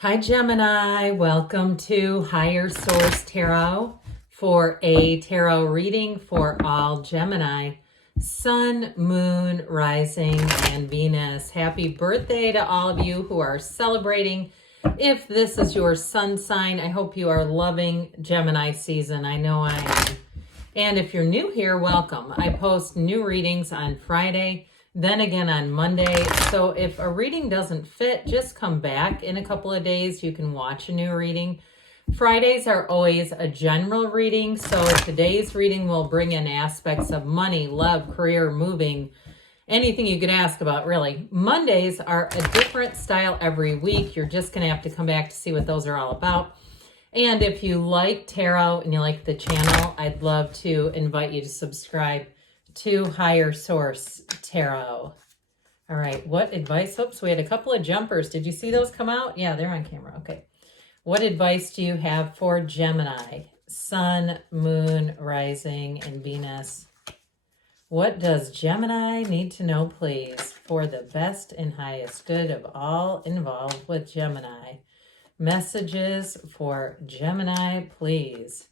Hi Gemini, welcome to Higher Source Tarot for a tarot reading for all Gemini, Sun, Moon, Rising, and Venus. Happy birthday to all of you who are celebrating. If this is your sun sign, I hope you are loving Gemini season. I know I am. And if you're new here, welcome. I post new readings on Friday, then again on Monday. So if a reading doesn't fit, just come back in a couple of days. You can watch a new reading. Fridays are always a general reading. So today's reading will bring in aspects of money, love, career, moving, anything you could ask about, really. Mondays are a different style every week. You're just going to have to come back to see what those are all about. And if you like tarot and you like the channel, I'd love to invite you to subscribe to Higher Source Tarot. All right, what advice? Oops, we had a couple of jumpers. Did you see those come out? Yeah, they're on camera. Okay. What advice do you have for Gemini? Sun, Moon, Rising, and Venus. What does Gemini need to know, please, for the best and highest good of all involved with Gemini? Messages for Gemini, please.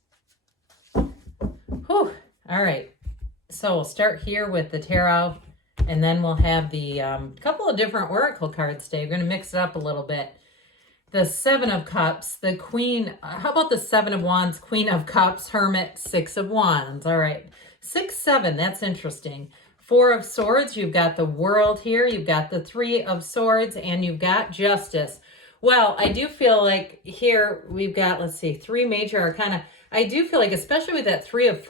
Whew. All right. So we'll start here with the tarot, and then we'll have the couple of different oracle cards today. We're going to mix it up a little bit. The Seven of Cups, the Queen. How about the Seven of Wands, Queen of Cups, Hermit, Six of Wands. All right. 6, 7. That's interesting. 4 of Swords. You've got the World here. You've got the 3 of Swords, and you've got Justice. Well, I do feel like here we've got, let's see, 3 major arcana. I do feel like, especially with that 3 and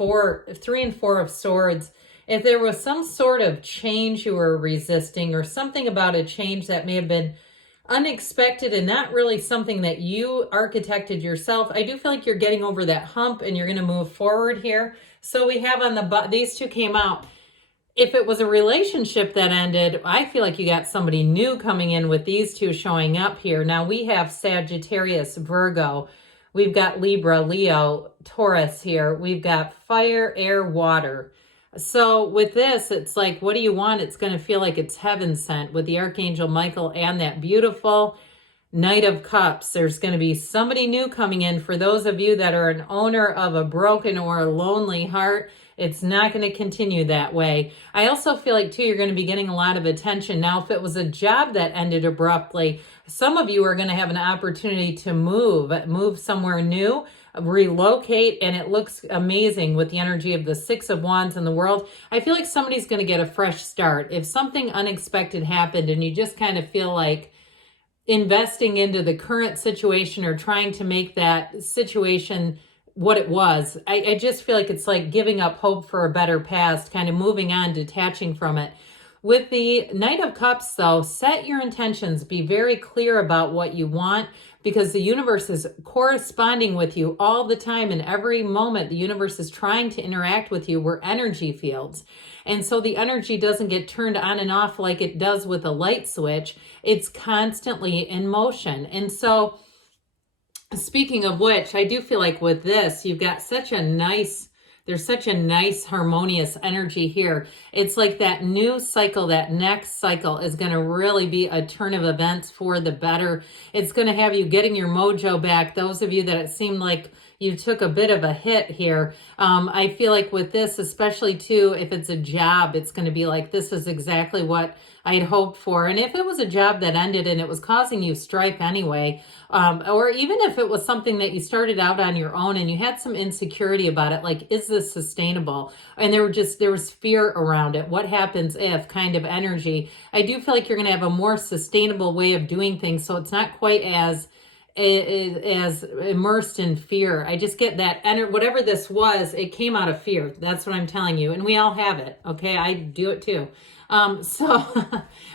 4 of Swords, if there was some sort of change you were resisting, or something about a change that may have been unexpected and not really something that you architected yourself, I do feel like you're getting over that hump and you're going to move forward here. So we have on the these two came out. If it was a relationship that ended, I feel like you got somebody new coming in with these two showing up here. Now we have Sagittarius, Virgo. We've got Libra, Leo, Taurus here. We've got fire, air, water. So with this, it's like, what do you want? It's going to feel like it's heaven sent with the Archangel Michael and that beautiful Knight of Cups. There's going to be somebody new coming in. For those of you that are an owner of a broken or a lonely heart, it's not going to continue that way. I also feel like, too, you're going to be getting a lot of attention. Now, if it was a job that ended abruptly, some of you are going to have an opportunity to move somewhere new, relocate, and it looks amazing with the energy of the 6 of Wands in the World. I feel like somebody's going to get a fresh start. If something unexpected happened and you just kind of feel like investing into the current situation or trying to make that situation what it was, I just feel like it's like giving up hope for a better past, kind of moving on, detaching from it. With the Knight of Cups, though, set your intentions. Be very clear about what you want, because the universe is corresponding with you all the time. In every moment, the universe is trying to interact with you. We're energy fields. And so the energy doesn't get turned on and off like it does with a light switch. It's constantly in motion. And so, speaking of which, I do feel like with this, you've got such a nice, there's such a nice harmonious energy here. It's like that new cycle, that next cycle is going to really be a turn of events for the better. It's going to have you getting your mojo back. Those of you that it seemed like you took a bit of a hit here. I feel like with this, especially too, if it's a job, it's going to be like, this is exactly what I'd hoped for. And if it was a job that ended and it was causing you strife anyway, or even if it was something that you started out on your own and you had some insecurity about it, like, is this sustainable? And there was fear around it. What happens if kind of energy? I do feel like you're going to have a more sustainable way of doing things. So it's not quite as immersed in fear. I just get that, whatever this was, it came out of fear. That's what I'm telling you. And we all have it. Okay. I do it too. So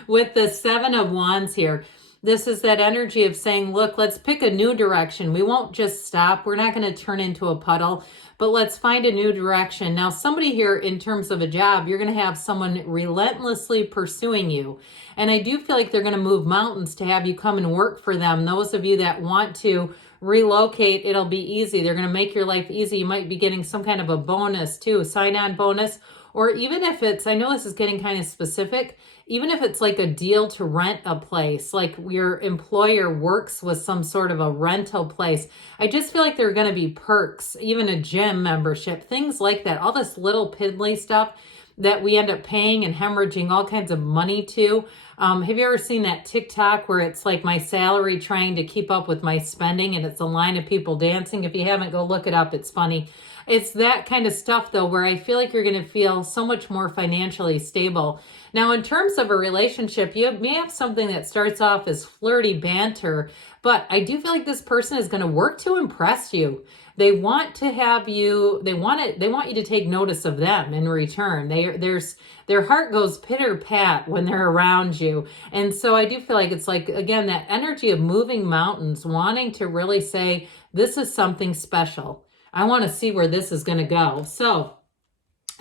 with the 7 of Wands here, this is that energy of saying, look, let's pick a new direction. We won't just stop. We're not going to turn into a puddle, but let's find a new direction. Now, somebody here, in terms of a job, you're going to have someone relentlessly pursuing you. And I do feel like they're going to move mountains to have you come and work for them. Those of you that want to relocate, it'll be easy. They're going to make your life easy. You might be getting some kind of a bonus too, a sign-on bonus. Or even if it's, I know this is getting kind of specific, even if it's like a deal to rent a place, like your employer works with some sort of a rental place, I just feel like there are going to be perks, even a gym membership, things like that, all this little piddly stuff that we end up paying and hemorrhaging all kinds of money to. Have you ever seen that TikTok where it's like my salary trying to keep up with my spending, and it's a line of people dancing? If you haven't, go look it up. It's funny. It's that kind of stuff, though, where I feel like you're going to feel so much more financially stable. Now, in terms of a relationship, you may have something that starts off as flirty banter, but I do feel like this person is going to work to impress you. They want to have you, they want you to take notice of them in return. Their heart goes pitter pat when they're around you. And so I do feel like it's like, again, that energy of moving mountains, wanting to really say, this is something special. I want to see where this is going to go. So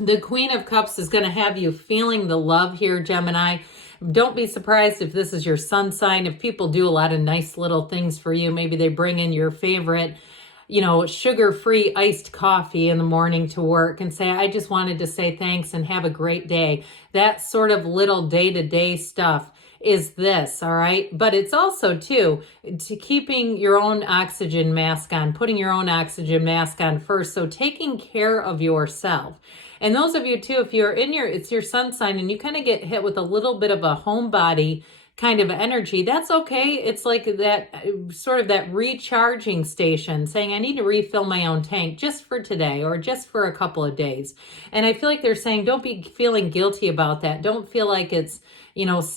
the Queen of Cups is going to have you feeling the love here, Gemini. Don't be surprised if this is your sun sign. If people do a lot of nice little things for you, maybe they bring in your favorite, sugar-free iced coffee in the morning to work and say, I just wanted to say thanks and have a great day. That sort of little day-to-day stuff is this, all right? But it's also, too, to keeping your own oxygen mask on, putting your own oxygen mask on first. So taking care of yourself. And those of you, too, if you're it's your sun sign and you kind of get hit with a little bit of a homebody kind of energy, that's okay. It's like that sort of that recharging station saying, I need to refill my own tank just for today or just for a couple of days. And I feel like they're saying, don't be feeling guilty about that. Don't feel like it's,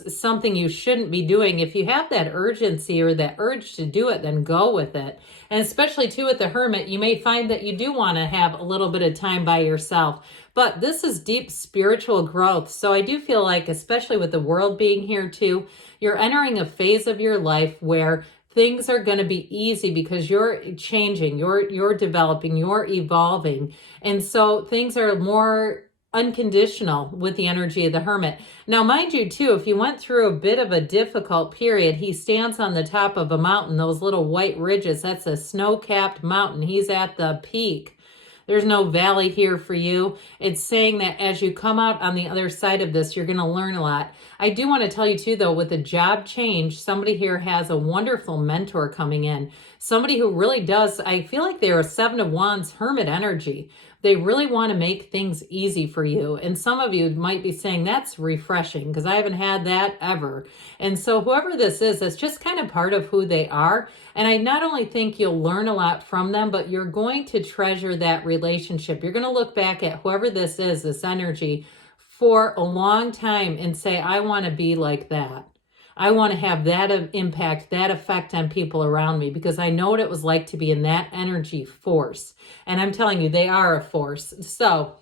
something you shouldn't be doing. If you have that urgency or that urge to do it, then go with it. And especially too with the Hermit, you may find that you do want to have a little bit of time by yourself. But this is deep spiritual growth. So I do feel like, especially with the world being here too, you're entering a phase of your life where things are going to be easy because you're changing, you're developing, you're evolving. And so things are more unconditional with the energy of the Hermit. Now, mind you, too, if you went through a bit of a difficult period, he stands on the top of a mountain, those little white ridges, that's a snow-capped mountain. He's at the peak. There's no valley here for you. It's saying that as you come out on the other side of this, you're going to learn a lot. I do want to tell you too, though, with a job change, somebody here has a wonderful mentor coming in. Somebody who really does, I feel like they're a Seven of Wands Hermit energy. They really want to make things easy for you. And some of you might be saying, that's refreshing because I haven't had that ever. And so whoever this is, that's just kind of part of who they are. And I not only think you'll learn a lot from them, but you're going to treasure that relationship. You're going to look back at whoever this is, this energy, for a long time and say, I want to be like that. I want to have that impact, that effect on people around me because I know what it was like to be in that energy force. And I'm telling you, they are a force. So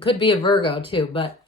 could be a Virgo too, but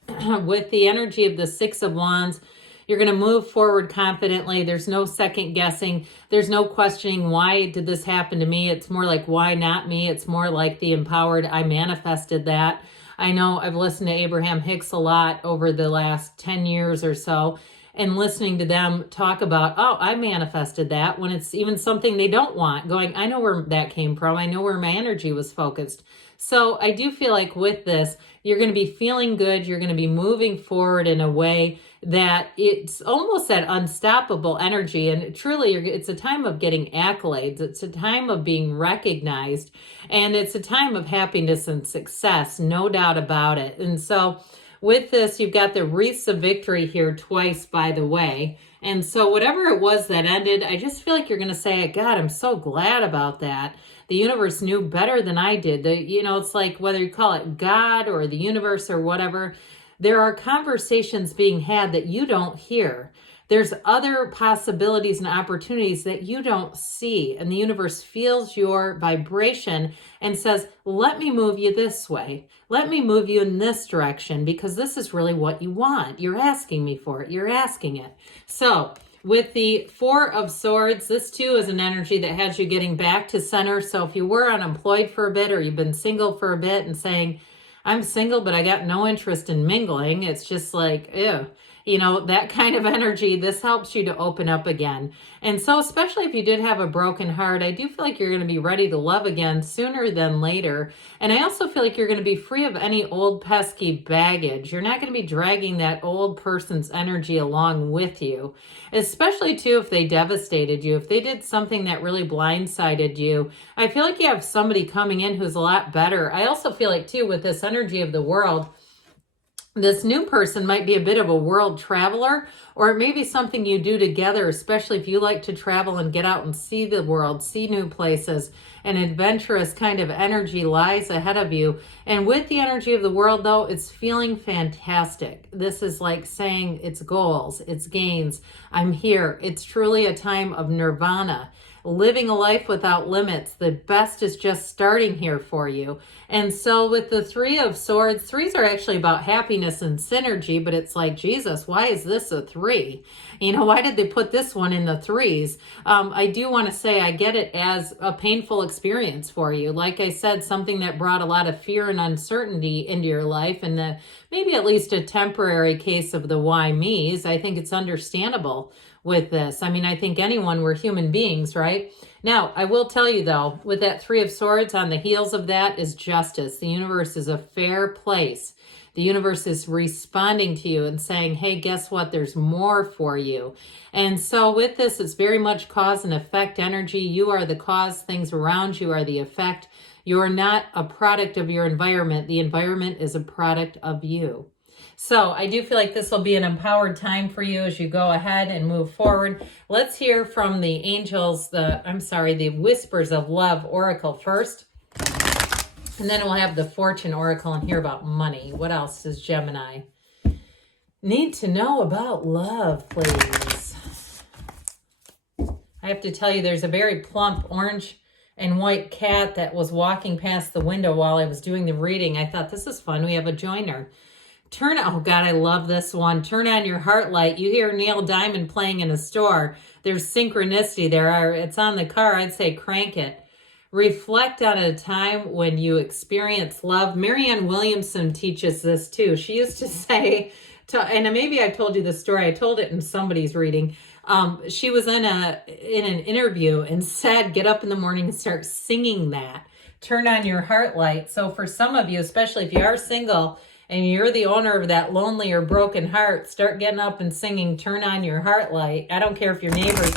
with the energy of the Six of Wands, you're going to move forward confidently. There's no second guessing. There's no questioning, why did this happen to me? It's more like, why not me? It's more like the empowered, I manifested that. I know I've listened to Abraham Hicks a lot over the last 10 years or so, and listening to them talk about, oh, I manifested that, when it's even something they don't want, going, I know where that came from. I know where my energy was focused. So I do feel like with this, you're going to be feeling good. You're going to be moving forward in a way that it's almost that unstoppable energy. And truly, it's a time of getting accolades. It's a time of being recognized. And it's a time of happiness and success, no doubt about it. And so with this, you've got the wreaths of victory here twice, by the way. And so whatever it was that ended, I just feel like you're going to say, God, I'm so glad about that. The universe knew better than I did. It's like whether you call it God or the universe or whatever, there are conversations being had that you don't hear. There's other possibilities and opportunities that you don't see. And the universe feels your vibration and says, let me move you this way. Let me move you in this direction because this is really what you want. You're asking me for it. You're asking it. So with the Four of Swords, this too is an energy that has you getting back to center. So if you were unemployed for a bit or you've been single for a bit and saying, I'm single, but I got no interest in mingling. It's just like, ew. you know, that kind of energy. This helps you to open up again. And so, especially if you did have a broken heart, I do feel like you're going to be ready to love again sooner than later. And I also feel like you're going to be free of any old pesky baggage. You're not going to be dragging that old person's energy along with you, especially too if they devastated you, if they did something that really blindsided you. I feel like you have somebody coming in who's a lot better. I also feel like too, with this energy of the world, this new person might be a bit of a world traveler, or it may be something you do together, especially if you like to travel and get out and see the world, see new places. An adventurous kind of energy lies ahead of you. And with the energy of the world, though, it's feeling fantastic. This is like saying it's goals, it's gains. I'm here. It's truly a time of nirvana. Living a life without limits. The best is just starting here for you. And so with the Three of Swords, threes are actually about happiness and synergy, but it's like, Jesus, why is this a three? You know, why did they put this one in the threes? I do want to say I get it as a painful experience for you. Like I said, something that brought a lot of fear and uncertainty into your life, and maybe at least a temporary case of the why me's. I think it's understandable with this. I mean, I think anyone, we're human beings, right? Now, I will tell you though, with that Three of Swords, on the heels of that is justice. The universe is a fair place. The universe is responding to you and saying, hey, guess what? There's more for you. And so with this, it's very much cause and effect energy. You are the cause. Things around you are the effect. You're not a product of your environment. The environment is a product of you. So I do feel like this will be an empowered time for you as you go ahead and move forward. Let's hear from the angels, the Whispers of Love Oracle first. And then we'll have the Fortune Oracle and hear about money. What else does Gemini need to know about love, please? I have to tell you, there's a very plump orange and white cat that was walking past the window while I was doing the reading. I thought, this is fun. We have a joiner. Oh God, I love this one. Turn on your heart light. You hear Neil Diamond playing in a store. There's synchronicity there. It's on the car. I'd say crank it. Reflect on a time when you experience love. Marianne Williamson teaches this too. She used to say, and maybe I told you the story. I told it in somebody's reading. She was in an interview and said, get up in the morning and start singing that. Turn on your heart light. So for some of you, especially if you are single, and you're the owner of that lonely or broken heart, start getting up and singing Turn On Your Heart Light. I don't care if your neighbors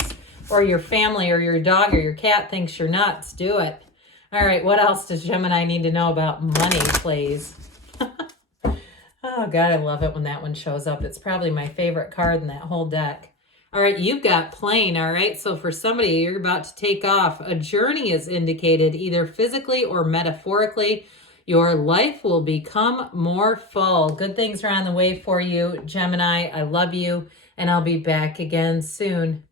or your family or your dog or your cat thinks you're nuts. Do it. All right, what else does Gemini need to know about money, please? Oh, God, I love it when that one shows up. It's probably my favorite card in that whole deck. All right, you've got plane, all right? So for somebody, you're about to take off. A journey is indicated, either physically or metaphorically. Your life will become more full. Good things are on the way for you, Gemini. I love you, and I'll be back again soon.